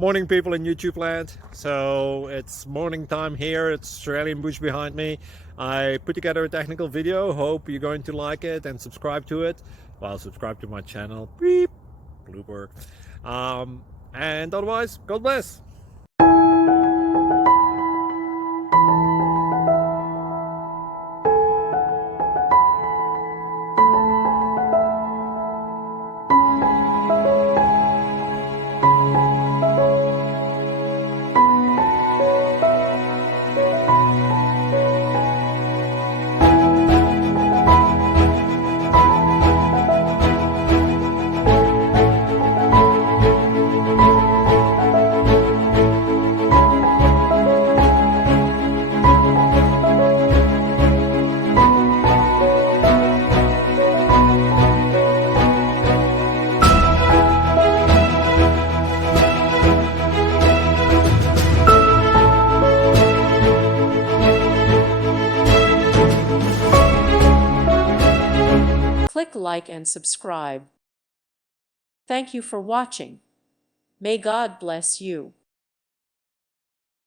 Morning, people in YouTube land. So it's morning time here. It's Australian bush behind me. I put together a technical video. Hope you're going to like it and subscribe to it. Well, subscribe to my channel. Beep. Blooper. And otherwise, God bless. Click like and subscribe. Thank you for watching. May God bless you.